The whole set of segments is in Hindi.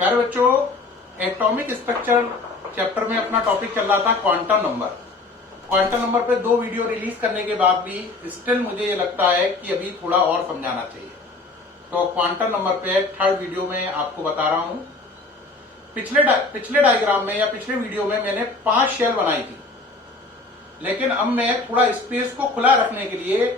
प्यारे बच्चों, एटॉमिक स्ट्रक्चर चैप्टर में अपना टॉपिक चल रहा था क्वांटम नंबर। क्वांटम नंबर पे 2 वीडियो रिलीज करने के बाद भी स्टिल मुझे ये लगता है कि अभी थोड़ा और समझाना चाहिए। तो क्वांटम नंबर पे 3rd वीडियो में आपको बता रहा हूं। पिछले डायग्राम में या पिछले वीडियो में मैंने 5 शेल बनाई थी, लेकिन अब मैं थोड़ा स्पेस को खुला रखने के लिए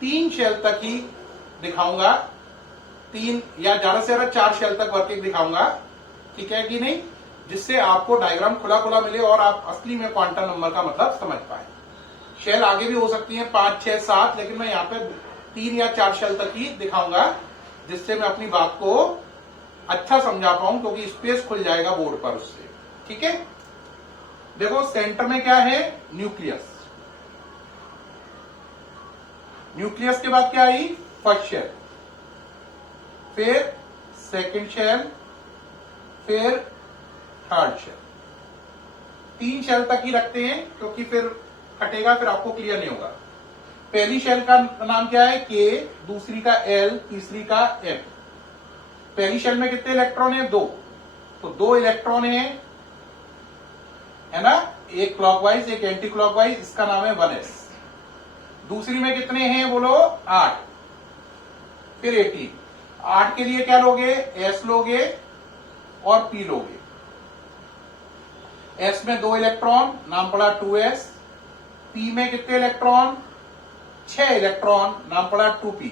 3 शेल तक ही दिखाऊंगा। 3 या ज्यादा से ज्यादा 4 शेल तक वर्किंग दिखाऊंगा, ठीक है कि नहीं, जिससे आपको डायग्राम खुला खुला मिले और आप असली में क्वांटम नंबर का मतलब समझ पाए। शेल आगे भी हो सकती हैं 5, 6, 7, लेकिन मैं यहाँ पे 3 या 4 शेल तक ही दिखाऊंगा, जिससे मैं अपनी बात को अच्छा समझा पाऊं, क्योंकि स्पेस खुल जाएगा बोर्ड पर उससे। ठीक है, देखो सेंटर में क्या है, न्यूक्लियस। न्यूक्लियस के बाद क्या आई, फर्स्ट शेल, फिर सेकंड शेल, फिर थर्ड शेल। 3 शेल तक ही रखते हैं, क्योंकि फिर कटेगा, फिर आपको क्लियर नहीं होगा। पहली शेल का नाम क्या है, के, दूसरी का एल, तीसरी का एम। पहली शेल में कितने इलेक्ट्रॉन है, 2, तो 2 इलेक्ट्रॉन है ना, एक क्लॉकवाइज एक एंटी क्लॉकवाइज, इसका नाम है 1s। दूसरी में कितने हैं बोलो, 8, फिर 18। 8 के लिए क्या लोगे, s लोगे और p लोगे। s में 2 इलेक्ट्रॉन, नाम पड़ा 2s। p में कितने इलेक्ट्रॉन, 6 इलेक्ट्रॉन, नाम पड़ा 2p।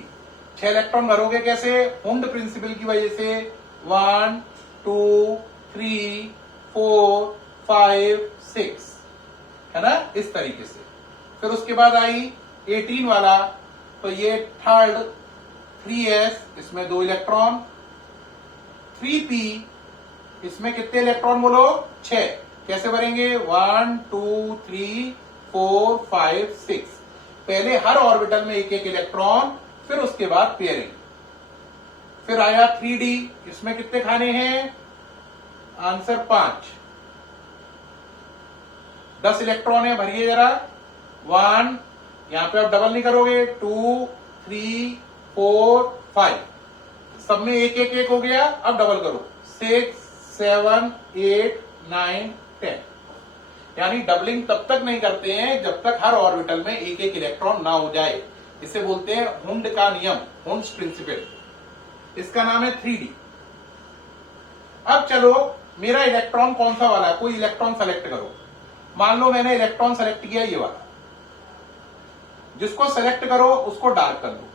6 इलेक्ट्रॉन भरोगे कैसे, हुंड प्रिंसिपल की वजह से 1, 2, 3, 4, 5, 6, है ना, इस तरीके से। फिर उसके बाद आई 18 वाला, तो ये थर्ड 3s, इसमें 2 इलेक्ट्रॉन। 3p, इसमें कितने इलेक्ट्रॉन बोलो, 6। कैसे भरेंगे, 1, 2, 3, 4, 5, 6। पहले हर ऑर्बिटल में एक एक इलेक्ट्रॉन, फिर उसके बाद पेयरिंग। फिर आया 3d, इसमें कितने खाने हैं, आंसर 5। 10 इलेक्ट्रॉन है, भरिए जरा। 1, यहां पे आप डबल नहीं करोगे, 2, 3, 4, 5, सब में एक एक एक हो गया। अब डबल करो, 6, 7, 8, 9, 10। यानी डबलिंग तब तक नहीं करते हैं जब तक हर ऑर्बिटल में एक एक इलेक्ट्रॉन ना हो जाए। इसे बोलते हैं हुंड का नियम, हुंड्स प्रिंसिपल। इसका नाम है 3d। अब चलो, मेरा इलेक्ट्रॉन कौन सा वाला है, कोई इलेक्ट्रॉन सेलेक्ट करो। मान लो मैंने इलेक्ट्रॉन सेलेक्ट किया ये वाला। जिसको सेलेक्ट करो उसको डार्क कर लो,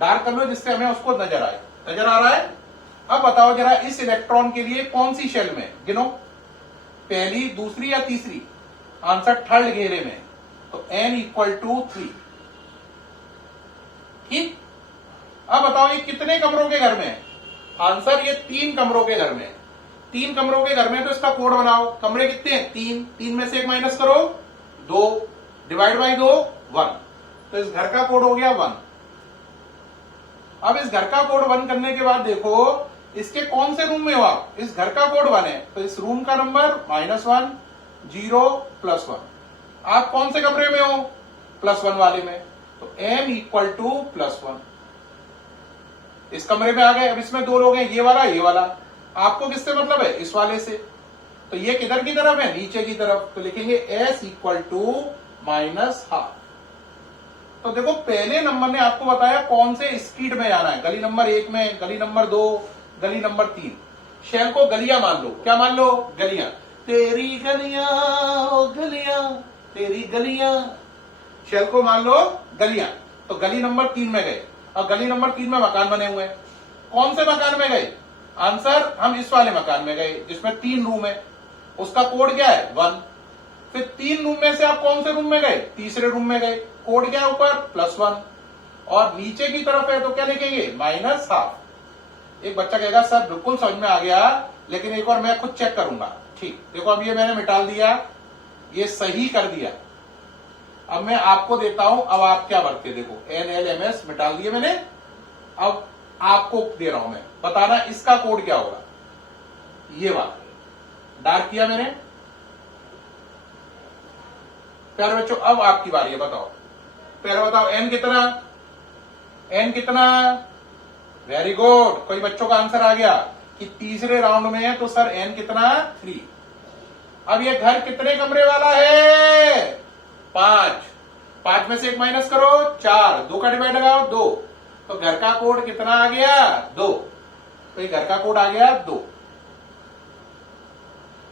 डार्क कर लो, जिससे हमें उसको नजर आए। नजर आ रहा है। अब बताओ जरा, इस इलेक्ट्रॉन के लिए कौन सी शेल में, गिनो, पहली, दूसरी या तीसरी, आंसर थर्ड घेरे में, तो n = 3। ठीक। अब बताओ ये कितने कमरों के घर में है, आंसर ये 3 कमरों के घर में। 3 कमरों के घर में, तो इसका कोड बनाओ। कमरे कितने हैं, 3, 3 में से 1 माइनस करो, 2, डिवाइड बाई 2, 1, तो इस घर का कोड हो गया 1। अब इस घर का कोड 1 करने के बाद देखो, इसके कौन से रूम में हो आप, इस घर का कोड 1 है, तो इस रूम का नंबर -1, 0, +1। आप कौन से कमरे में हो, +1 वाले में, तो m = +1। इस कमरे में आ गए। अब इसमें 2 लोग हैं, ये वाला। आपको किससे मतलब है, इस वाले से, तो ये किधर की तरफ है, नीचे की तरफ, तो लिखेंगे s = -12। तो देखो, पहले नंबर ने आपको बताया कौन से स्ट्रीट में जाना है, गली नंबर 1 में, गली नंबर 2, गली नंबर 3। शेल को गलियां मान लो, क्या मान लो, गलियां। तेरी गलियां ओ गलियां, तेरी गलियां, शेल को मान लो गलियां। तो गली नंबर 3 में गए, और गली नंबर 3 में मकान बने हुए हैं। कौन से मकान में गए, आंसर हम इस वाले मकान में गए, जिसमें 3 रूम है, उसका कोड क्या है, 1। फिर 3 रूम में से आप कौन से रूम में गए, तीसरे रूम में गए, कोड क्या है ऊपर, +1, और नीचे की तरफ है, तो क्या लिखेंगे, -12। एक बच्चा कहेगा सर बिल्कुल समझ में आ गया, लेकिन एक बार मैं खुद चेक करूंगा। ठीक, देखो अब ये मैंने मिटा दिया, ये सही कर दिया। अब मैं आपको देता हूं, अब आप क्या भरते, देखो NLMS मिटा दिए मैंने। अब आपको दे रहा हूं मैं, बताना इसका कोड क्या होगा, ये वाला डार्क किया मैंने। प्यारे बच्चों, अब आपकी बारी है, बताओ, पहले बताओ n कितना, वेरी गुड, कोई बच्चों का आंसर आ गया कि तीसरे राउंड में है तो सर एन कितना 3। अब ये घर कितने कमरे वाला है 5, 5 में से 1 माइनस करो 4, 2 का डिवाइड लगाओ 2, तो घर का कोड कितना आ गया 2, तो ये घर का कोड आ गया 2।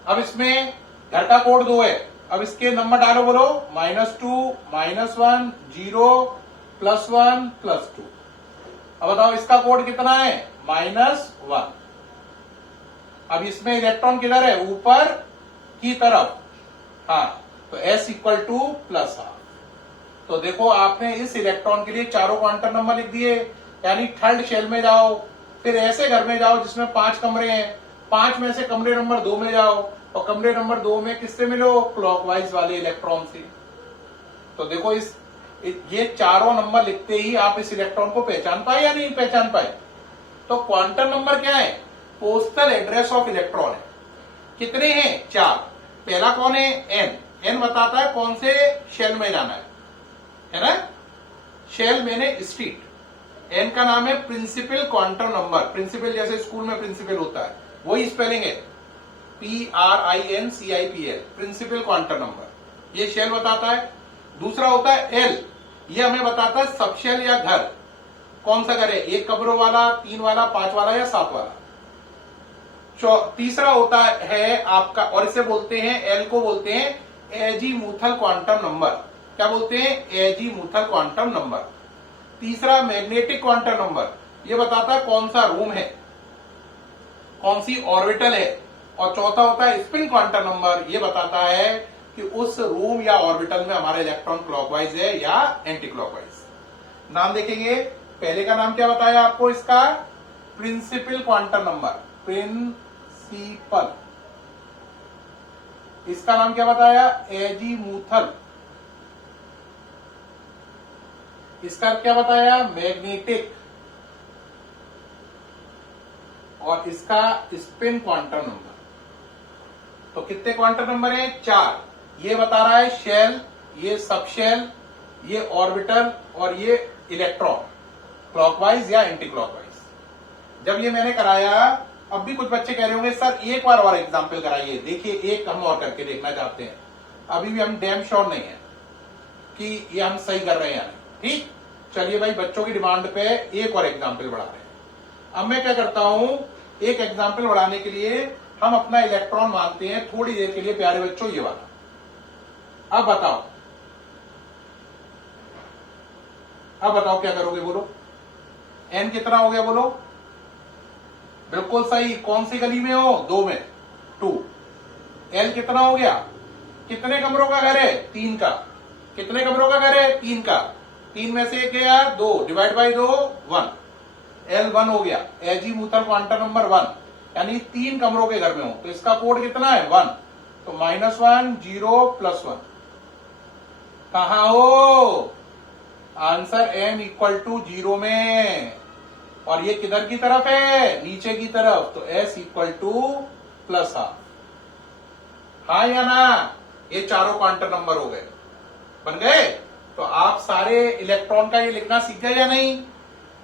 अब इसमें घर का कोड 2 है, अब इसके नंबर डालो, बोलो -2 -1 0 +1 +2। अब बताओ इसका कोड कितना है -1। अब इसमें इलेक्ट्रॉन किधर है ऊपर की तरफ, हाँ, तो S = +12। तो देखो आपने इस इलेक्ट्रॉन के लिए चारों क्वांटम नंबर लिख दिए, यानी थर्ड शेल में जाओ, फिर ऐसे घर में जाओ जिसमें 5 कमरे हैं, 5 में से कमरे नंबर 2 में जाओ, और कमरे नंबर 2 में किससे मिलो क्लॉकवाइज वाले इलेक्ट्रॉन से। तो देखो ये चारों नंबर लिखते ही आप इस इलेक्ट्रॉन को पहचान पाए या नहीं पहचान पाए। तो क्वांटम नंबर क्या है, पोस्टल एड्रेस ऑफ इलेक्ट्रॉन है। कितने हैं 4। पहला कौन है एन, एन बताता है कौन से शेल में जाना है ना, शेल मैंने स्ट्रीट। एन का नाम है प्रिंसिपल क्वांटम नंबर, प्रिंसिपल जैसे स्कूल में प्रिंसिपल होता है वही स्पेलिंग है PRINCIPL, प्रिंसिपल क्वांटम नंबर, ये शेल बताता है। दूसरा होता है एल, ये हमें बताता है सब शेल या घर, कौन सा घर है, 1 कमरों वाला, 3 वाला, 5 वाला या 7 वाला। तीसरा होता है आपका, और इसे बोलते हैं एल को बोलते हैं एजीमुथल क्वांटम नंबर। क्या बोलते हैं एजीमुथल क्वांटम नंबर। तीसरा मैग्नेटिक क्वांटम नंबर, ये बताता है कौन सा रूम है, कौन सी ऑर्बिटल है। और चौथा होता है स्पिन क्वांटम नंबर, ये बताता है कि उस रूम या ऑर्बिटल में हमारा इलेक्ट्रॉन क्लॉकवाइज है या एंटी क्लॉकवाइज। नाम देखेंगे, पहले का नाम क्या बताया आपको इसका, प्रिंसिपल क्वांटम नंबर, प्रिंसिपल। इसका नाम क्या बताया एजीमुथल। इसका क्या बताया मैग्नेटिक। और इसका स्पिन क्वांटम नंबर। तो कितने क्वांटम नंबर है 4। ये बता रहा है शेल, ये सब शेल, ये ऑर्बिटल और ये इलेक्ट्रॉन, क्लॉकवाइज या एंटी क्लॉकवाइज। जब ये मैंने कराया, अब भी कुछ बच्चे कह रहे होंगे सर एक बार और एग्जाम्पल कराइए। देखिए एक हम और करके देखना चाहते हैं, अभी भी हम डैम श्योर नहीं है कि ये हम सही कर रहे हैं या नहीं। ठीक, चलिए भाई बच्चों की डिमांड पे एक और एग्जाम्पल बढ़ा रहे हैं। अब मैं क्या करता हूं, एक एग्जाम्पल बढ़ाने के लिए हम अपना इलेक्ट्रॉन मानते हैं थोड़ी देर के लिए प्यारे बच्चों ये वाला। अब बताओ क्या करोगे, बोलो एन कितना हो गया बोलो। बिल्कुल सही, कौन सी गली में हो 2 में 2। एल कितना हो गया, कितने कमरों का घर है 3 का, कितने कमरों का घर है 3 का, 3 में से 1 गया 2, डिवाइड बाई 2 1, एल 1 हो गया। एजीमुथल क्वांटम नंबर 1, यानी 3 कमरों के घर में हो, तो इसका कोड कितना है 1, तो -1 0 +1। कहां हो, आंसर m = 0 में, और ये किधर की तरफ है नीचे की तरफ, तो s = +12। हाँ या ना, ये चारों क्वांटम नंबर हो गए, बन गए। तो आप सारे इलेक्ट्रॉन का ये लिखना सीख गए या नहीं,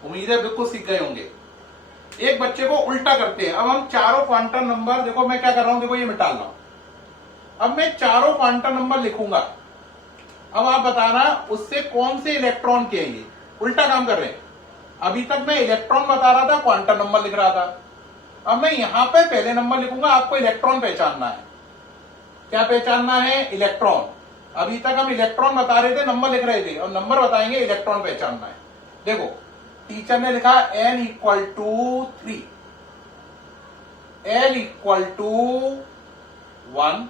उम्मीद है बिल्कुल सीख गए होंगे। एक बच्चे को उल्टा करते हैं, अब हम चारों क्वांटम नंबर, देखो मैं क्या कर रहा हूं, देखो ये मिटा रहा हूं, अब मैं चारों क्वांटम नंबर लिखूंगा। अब आप बताना उससे कौन से इलेक्ट्रॉन के हैं, ये उल्टा काम कर रहे हैं। अभी तक मैं इलेक्ट्रॉन बता रहा था, क्वांटम नंबर लिख रहा था, अब मैं यहां पे पहले नंबर लिखूंगा, आपको इलेक्ट्रॉन पहचानना है। क्या पहचानना है, इलेक्ट्रॉन। अभी तक हम इलेक्ट्रॉन बता रहे थे, नंबर लिख रहे थे, और नंबर बताएंगे, इलेक्ट्रॉन पहचानना है। देखो टीचर ने लिखा n = 3, l = 1,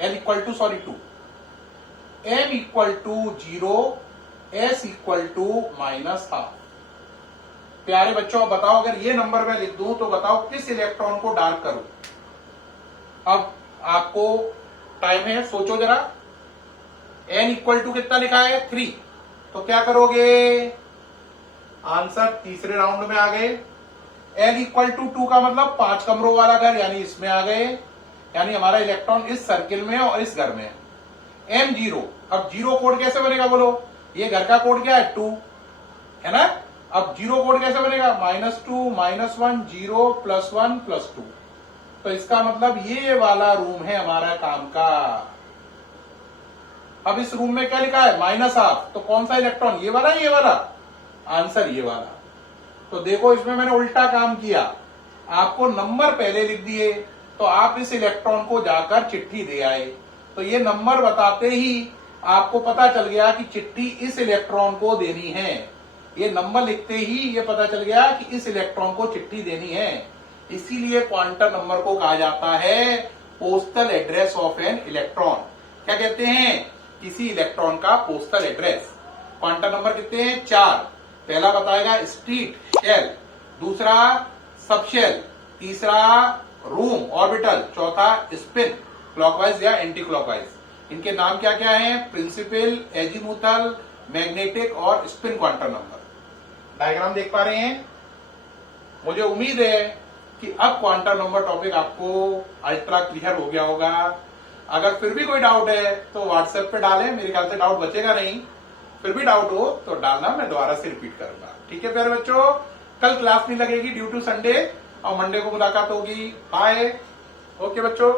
l = 2, m = 0, s = -12। प्यारे बच्चों बताओ, अगर ये नंबर मैं लिख दूं तो बताओ किस इलेक्ट्रॉन को डार्क करूं। अब आपको टाइम है, सोचो जरा। n = कितना लिखा है 3, तो क्या करोगे, आंसर तीसरे राउंड में आ गए। l = 2 का मतलब 5 कमरों वाला घर, यानी इसमें आ गए, यानी हमारा इलेक्ट्रॉन इस सर्किल में है और इस घर में है। m 0, अब 0 कोड कैसे बनेगा बोलो, ये घर का कोड क्या है 2 है ना, अब जीरो कोड कैसे बनेगा? -2 -1 0 +1 +2। तो इसका मतलब ये वाला रूम है हमारा काम का। अब इस रूम में क्या लिखा है? -12। तो कौन सा इलेक्ट्रॉन? ये वाला, ये वाला? आंसर ये वाला। तो देखो इसमें मैंने उल्टा काम किया, आपको नंबर पहले लिख दिए, तो आप इस इलेक्ट्रॉन को जाकर चिट्ठी दे आए। तो ये नंबर बताते ही आपको पता चल गया कि चिट्ठी इस इलेक्ट्रॉन को देनी है। ये नंबर लिखते ही ये पता चल गया कि इस इलेक्ट्रॉन को चिट्ठी देनी है। इसीलिए क्वांटम नंबर को कहा जाता है postal address of an electron. क्या कहते हैं? किसी इलेक्ट्रॉन का पोस्टल एड्रेस। क्वांटम नंबर कितने हैं? 4। पहला बताएगा स्ट्रीट शेल, दूसरा सबशेल, तीसरा रूम ऑर्बिटल, चौथा स्पिन क्लॉकवाइज या एंटी क्लॉकवाइज। इनके नाम क्या क्या हैं? प्रिंसिपल, एजीमुथल, मैग्नेटिक और स्पिन क्वांटम नंबर। डायग्राम देख पा रहे हैं? मुझे उम्मीद है कि अब क्वांटम नंबर टॉपिक आपको अल्ट्रा क्लियर हो गया होगा। अगर फिर भी कोई डाउट है तो व्हाट्सएप पे डालें, मेरे ख्याल से डाउट बचेगा नहीं। फिर भी डाउट हो तो डालना, मैं दोबारा से रिपीट करूंगा। ठीक है प्यारे बच्चों, कल क्लास नहीं लगेगी ड्यू टू संडे, और मंडे को मुलाकात होगी। बाय। ओके बच्चों।